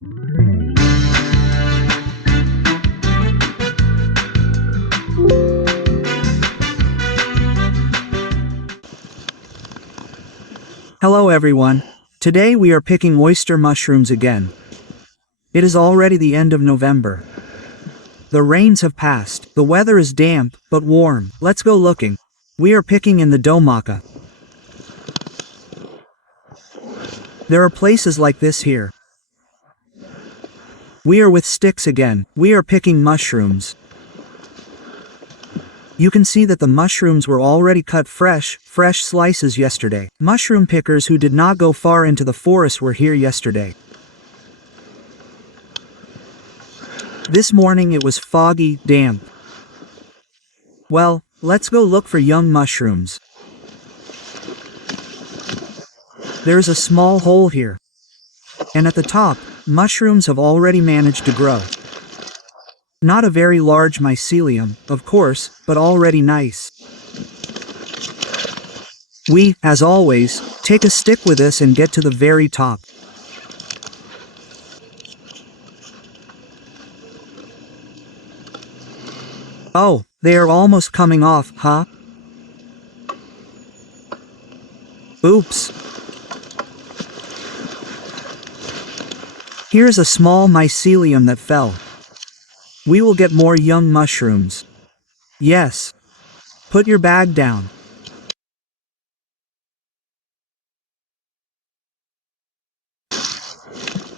Hello everyone. Today we are picking oyster mushrooms again. It is already the end of November. The rains have passed, the weather is damp, but warm. Let's go looking. We are picking in the Domaka. There are places like this here. We are with sticks again. We are picking mushrooms. You can see that the mushrooms were already cut fresh slices yesterday. Mushroom pickers who did not go far into the forest were here yesterday. This morning it was foggy, damp. Well, let's go look for young mushrooms. There's a small hole here. And at the top, mushrooms have already managed to grow. Not a very large mycelium, of course, but already nice. We, as always, take a stick with us and get to the very top. Oh, they are almost coming off, huh? Oops. Here's a small mycelium that fell. We will get more young mushrooms. Yes. Put your bag down.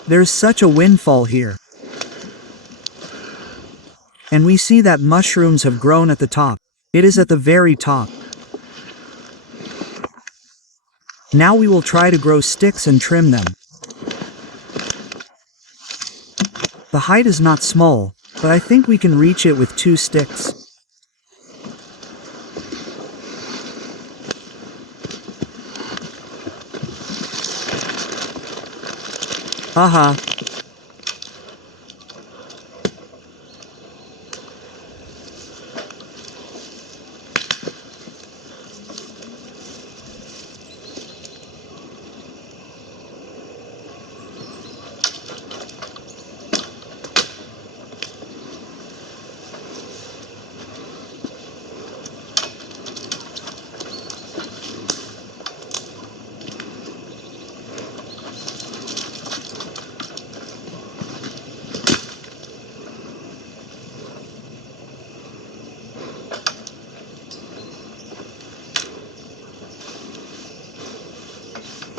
There's such a windfall here. And we see that mushrooms have grown at the top. It is at the very top. Now we will try to grow sticks and trim them. The height is not small, but I think we can reach it with 2 sticks. Aha.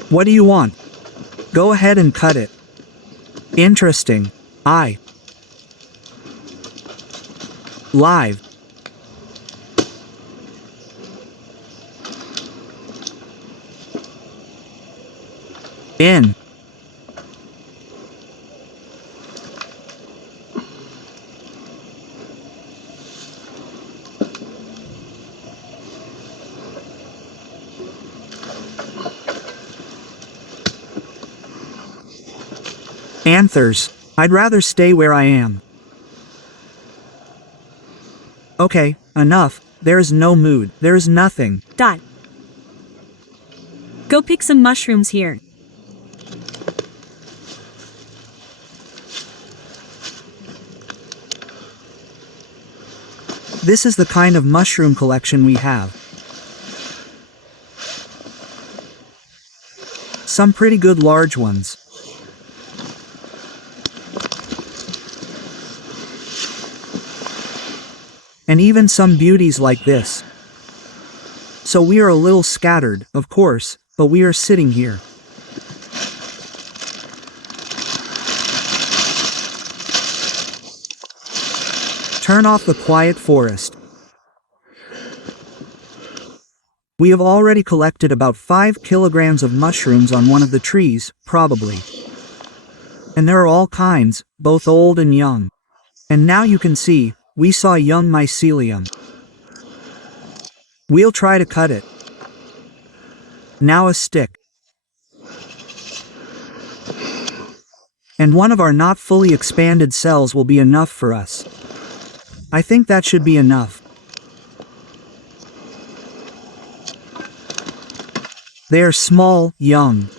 What do you want? Go ahead and cut it. Interesting. Live. In. Anthers. I'd rather stay where I am. Okay, enough. There's no mood. There's nothing. Go pick some mushrooms here. This is the kind of mushroom collection we have. Some pretty good large ones. And even some beauties like this. So we are a little scattered, of course, but we are sitting here. Turn off the quiet forest. We have already collected about 5 kilograms of mushrooms on one of the trees, probably. And there are all kinds, both old and young. And now you can see, we saw young mycelium. We'll try to cut it. Now a stick. And one of our not fully expanded cells will be enough for us. I think that should be enough. They are small, young.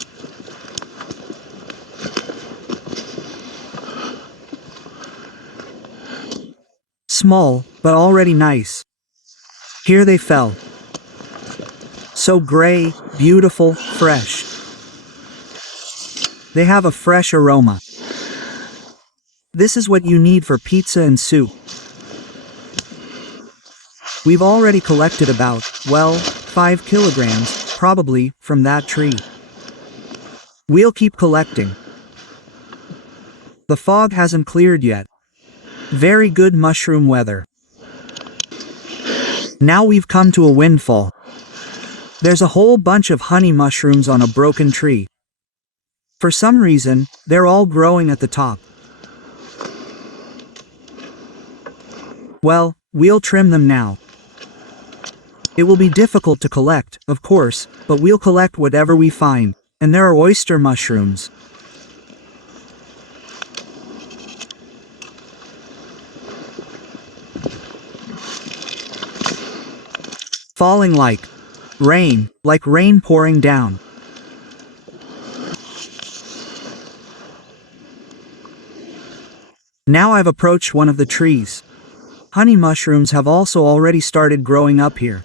Small, but already nice. Here they fell. So gray, beautiful, fresh. They have a fresh aroma. This is what you need for pizza and soup. We've already collected about, well, 5 kilograms, probably, from that tree. We'll keep collecting. The fog hasn't cleared yet. Very good mushroom weather. Now we've come to a windfall. There's a whole bunch of honey mushrooms on a broken tree. For some reason, they're all growing at the top. Well, we'll trim them now. It will be difficult to collect, of course, but we'll collect whatever we find, and there are oyster mushrooms. Falling like rain pouring down. Now I've approached one of the trees. Honey mushrooms have also already started growing up here.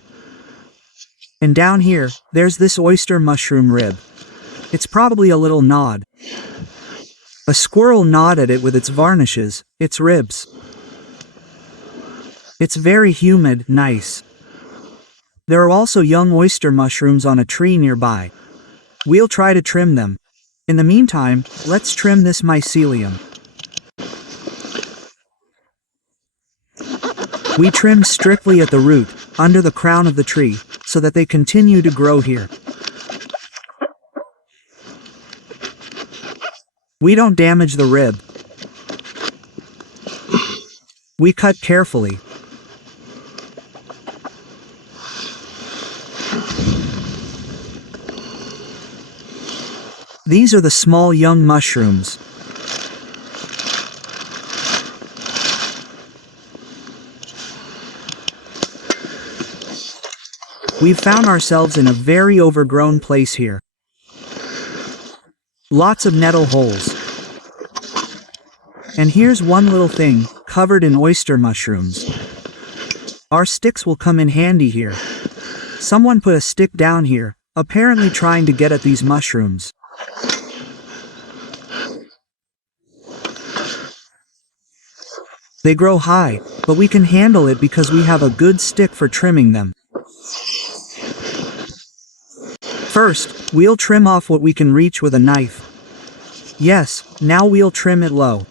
And down here, there's this oyster mushroom rib. It's probably a little gnawed. A squirrel gnawed at it with its varnishes, its ribs. It's very humid, nice. There are also young oyster mushrooms on a tree nearby. We'll try to trim them. In the meantime, let's trim this mycelium. We trim strictly at the root, under the crown of the tree, so that they continue to grow here. We don't damage the rib. We cut carefully. These are the small young mushrooms. We've found ourselves in a very overgrown place here. Lots of nettle holes. And here's one little thing, covered in oyster mushrooms. Our sticks will come in handy here. Someone put a stick down here, apparently trying to get at these mushrooms. They grow high, but we can handle it because we have a good stick for trimming them. First, we'll trim off what we can reach with a knife. Yes, now we'll trim it low.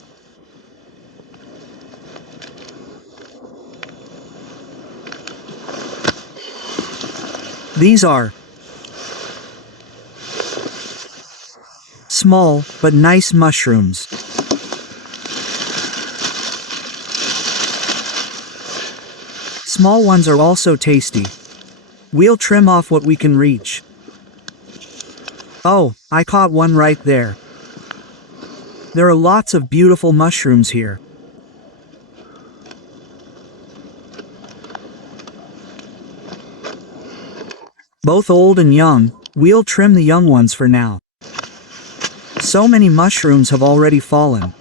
These are small, but nice mushrooms. Small ones are also tasty. We'll trim off what we can reach. Oh, I caught one right there. There are lots of beautiful mushrooms here. Both old and young, we'll trim the young ones for now. So many mushrooms have already fallen.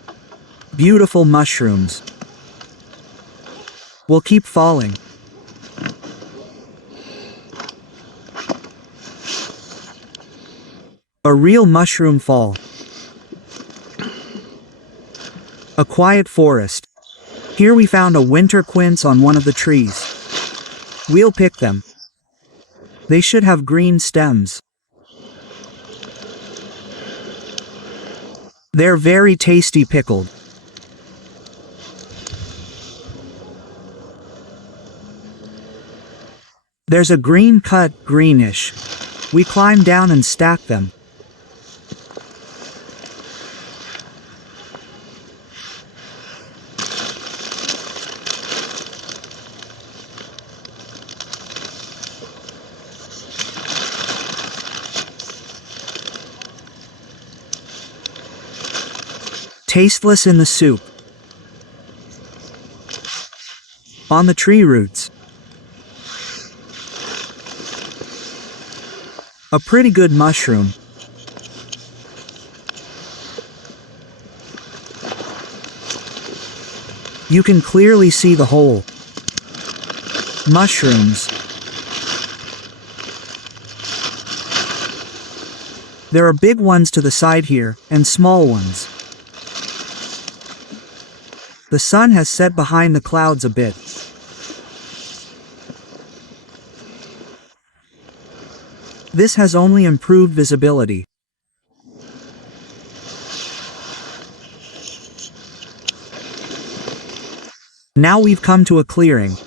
Beautiful mushrooms. Will keep falling. A real mushroom fall. A quiet forest. Here we found a winter quince on one of the trees. We'll pick them. They should have green stems. They're very tasty pickled. There's a green cut, greenish. We climb down and stack them. Tasteless in the soup. On the tree roots. A pretty good mushroom. You can clearly see the hole. Mushrooms. There are big ones to the side here, and small ones. The sun has set behind the clouds a bit. This has only improved visibility. Now we've come to a clearing.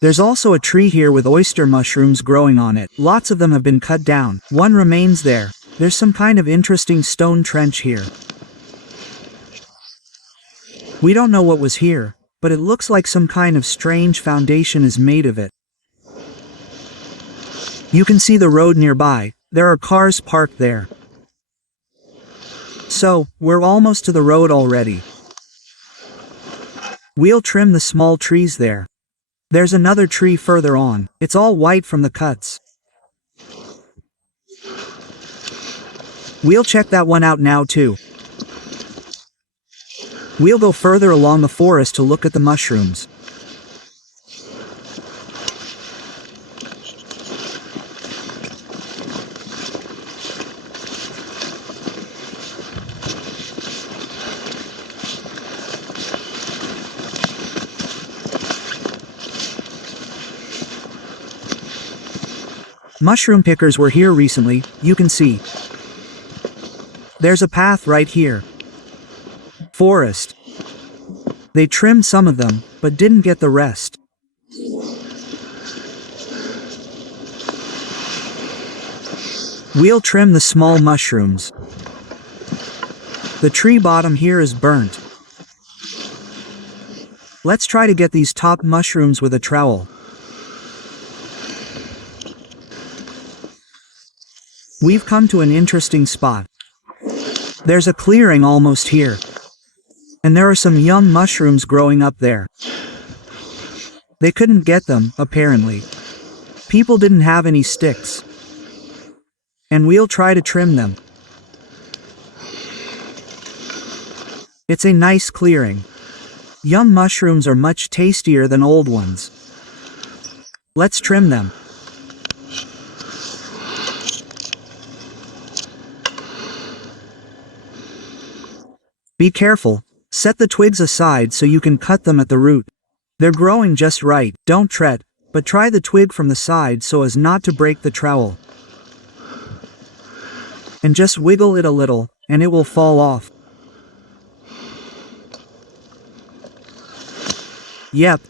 There's also a tree here with oyster mushrooms growing on it. Lots of them have been cut down. One remains there. There's some kind of interesting stone trench here. We don't know what was here, but it looks like some kind of strange foundation is made of it. You can see the road nearby. There are cars parked there. So, we're almost to the road already. We'll trim the small trees there. There's another tree further on. It's all white from the cuts. We'll check that one out now too. We'll go further along the forest to look at the mushrooms. Mushroom pickers were here recently, you can see. There's a path right here. Forest. They trimmed some of them, but didn't get the rest. We'll trim the small mushrooms. The tree bottom here is burnt. Let's try to get these top mushrooms with a trowel. We've come to an interesting spot. There's a clearing almost here. And there are some young mushrooms growing up there. They couldn't get them, apparently. People didn't have any sticks. And we'll try to trim them. It's a nice clearing. Young mushrooms are much tastier than old ones. Let's trim them. Be careful. Set the twigs aside so you can cut them at the root. They're growing just right. Don't tread, but try the twig from the side so as not to break the trowel. And just wiggle it a little, and it will fall off. Yep.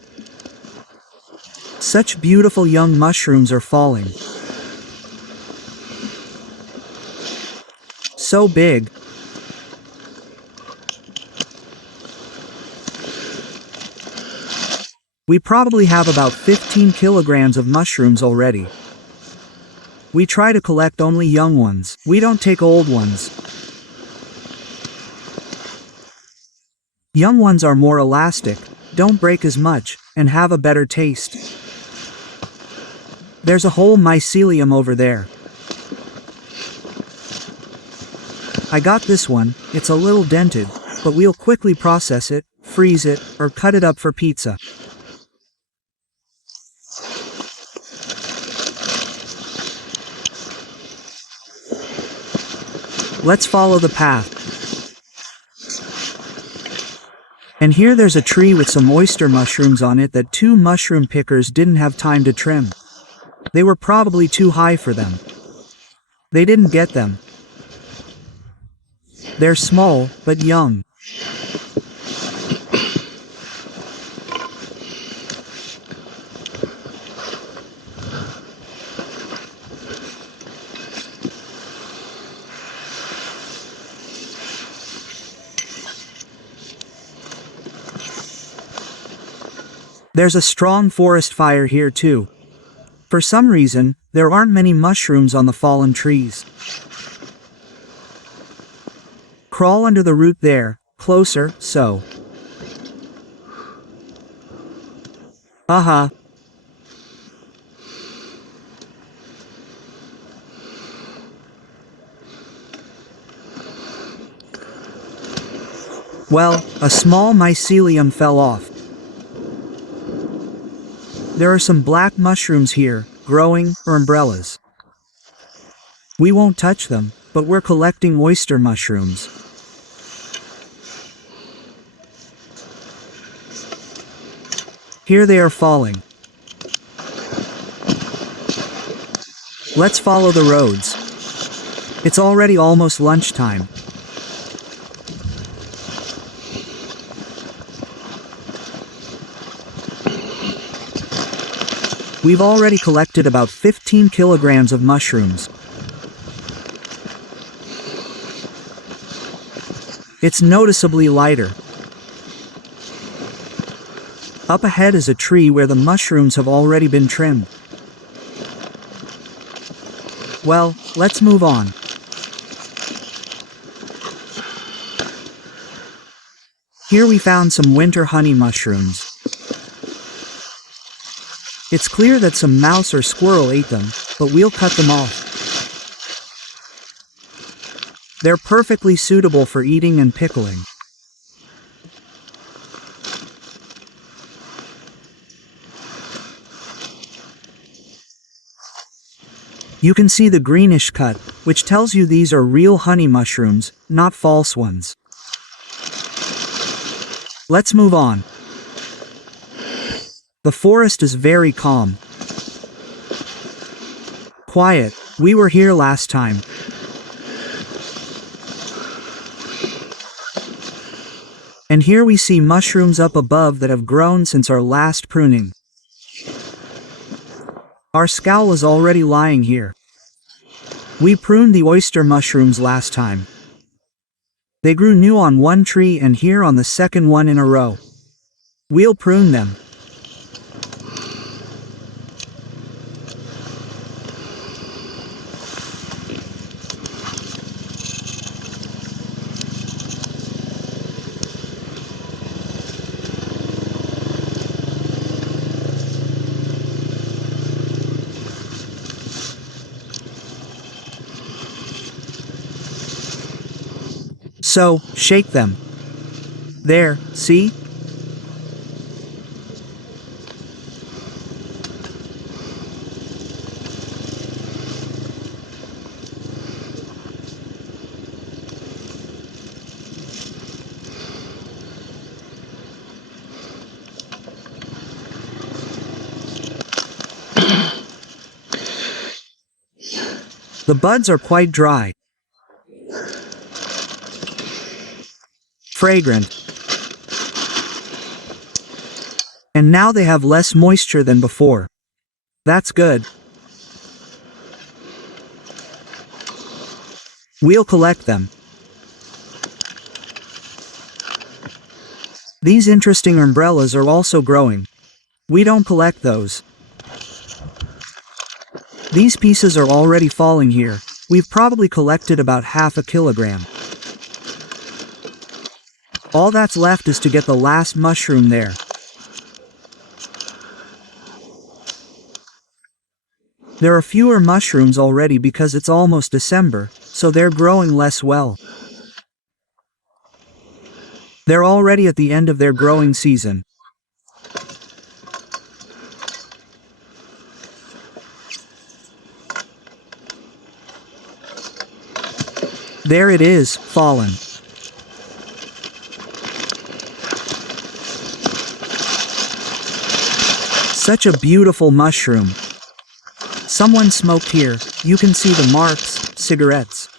Such beautiful young mushrooms are falling. So big. We probably have about 15 kilograms of mushrooms already. We try to collect only young ones. We don't take old ones. Young ones are more elastic, don't break as much, and have a better taste. There's a whole mycelium over there. I got this one. It's a little dented, but we'll quickly process it, freeze it, or cut it up for pizza. Let's follow the path. And here there's a tree with some oyster mushrooms on it that 2 mushroom pickers didn't have time to trim. They were probably too high for them. They didn't get them. They're small, but young. There's a strong forest fire here too. For some reason, there aren't many mushrooms on the fallen trees. Crawl under the root there, closer, so. Aha. Well, a small mycelium fell off. There are some black mushrooms here, growing, or umbrellas. We won't touch them, but we're collecting oyster mushrooms. Here they are falling. Let's follow the roads. It's already almost lunchtime. We've already collected about 15 kilograms of mushrooms. It's noticeably lighter. Up ahead is a tree where the mushrooms have already been trimmed. Well, let's move on. Here we found some winter honey mushrooms. It's clear that some mouse or squirrel ate them, but we'll cut them off. They're perfectly suitable for eating and pickling. You can see the greenish cut, which tells you these are real honey mushrooms, not false ones. Let's move on. The forest is very calm. Quiet, we were here last time. And here we see mushrooms up above that have grown since our last pruning. Our scowl is already lying here. We pruned the oyster mushrooms last time. They grew new on one tree and here on the second one in a row. We'll prune them. So, shake them. There, see? The buds are quite dry. Fragrant. And now they have less moisture than before. That's good. We'll collect them. These interesting umbrellas are also growing. We don't collect those. These pieces are already falling here. We've probably collected about half a kilogram. All that's left is to get the last mushroom there. There are fewer mushrooms already because it's almost December, so they're growing less well. They're already at the end of their growing season. There it is, fallen. Such a beautiful mushroom. Someone smoked here. You can see the marks, cigarettes.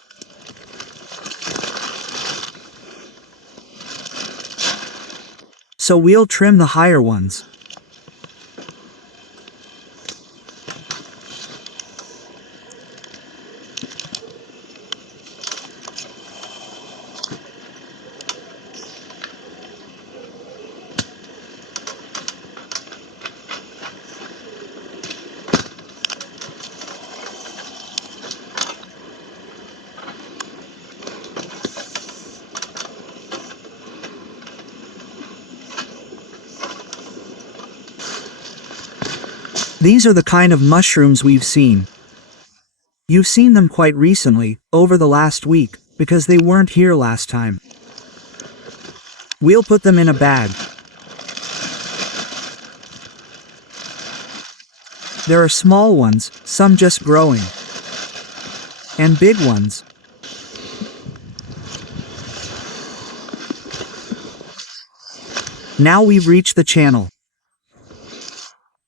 So we'll trim the higher ones. These are the kind of mushrooms we've seen. You've seen them quite recently, over the last week, because they weren't here last time. We'll put them in a bag. There are small ones, some just growing, and big ones. Now we've reached the channel.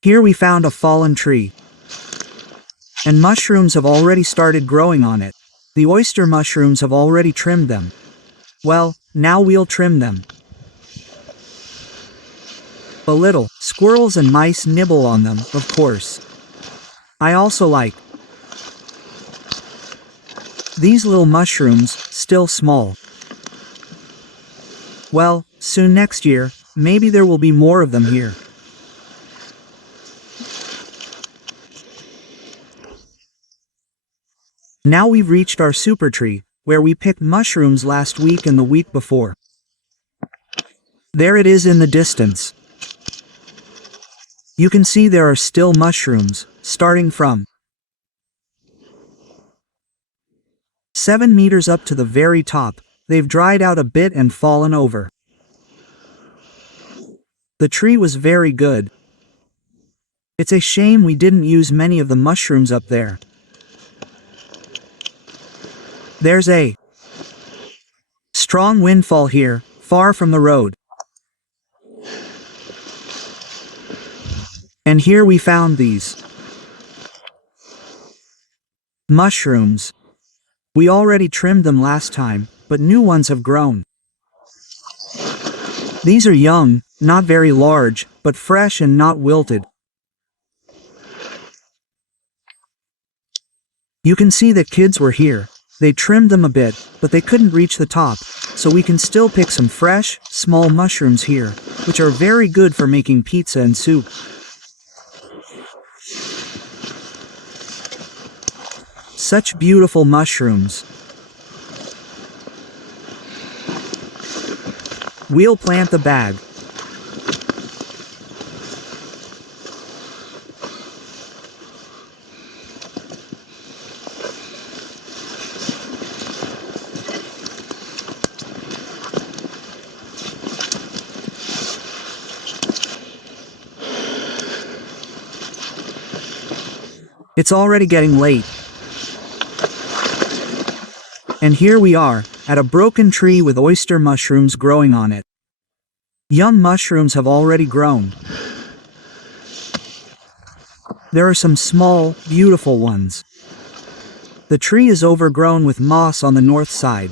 Here we found a fallen tree, and mushrooms have already started growing on it. The oyster mushrooms have already trimmed them. Well, now we'll trim them. A little. Squirrels and mice nibble on them, of course. I also like these little mushrooms, still small. Well, soon next year, maybe there will be more of them here. Now we've reached our super tree, where we picked mushrooms last week and the week before. There it is in the distance. You can see there are still mushrooms, starting from 7 meters up to the very top. They've dried out a bit and fallen over. The tree was very good. It's a shame we didn't use many of the mushrooms up there. There's a strong windfall here, far from the road. And here we found these mushrooms. We already trimmed them last time, but new ones have grown. These are young, not very large, but fresh and not wilted. You can see that kids were here. They trimmed them a bit, but they couldn't reach the top, so we can still pick some fresh, small mushrooms here, which are very good for making pizza and soup. Such beautiful mushrooms. We'll plant the bag. It's already getting late. And here we are, at a broken tree with oyster mushrooms growing on it. Young mushrooms have already grown. There are some small, beautiful ones. The tree is overgrown with moss on the north side.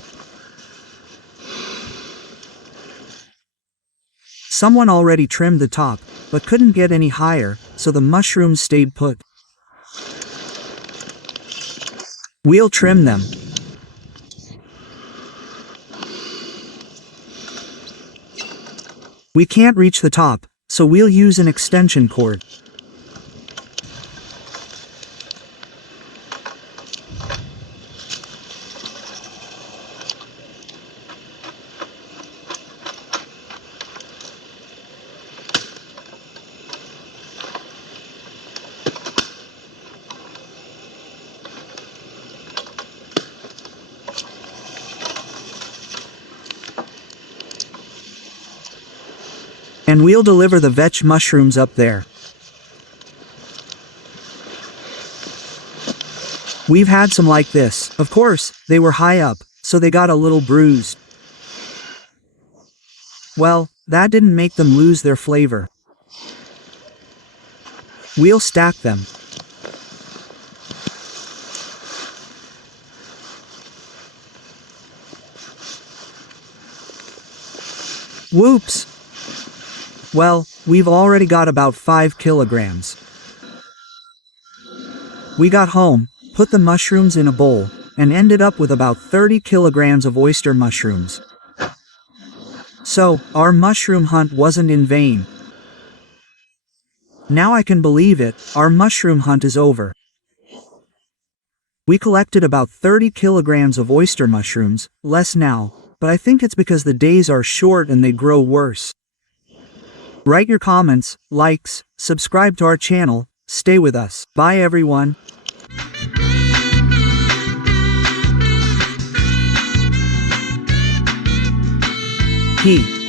Someone already trimmed the top, but couldn't get any higher, so the mushrooms stayed put. We'll trim them. We can't reach the top, so we'll use an extension cord. And we'll deliver the vetch mushrooms up there. We've had some like this. Of course, they were high up, so they got a little bruised. Well, that didn't make them lose their flavor. We'll stack them. Whoops! Well, we've already got about 5 kilograms. We got home, put the mushrooms in a bowl, and ended up with about 30 kilograms of oyster mushrooms. So, our mushroom hunt wasn't in vain. Now I can believe it, our mushroom hunt is over. We collected about 30 kilograms of oyster mushrooms, less now, but I think it's because the days are short and they grow worse. Write your comments, likes, subscribe to our channel, stay with us. Bye everyone. He.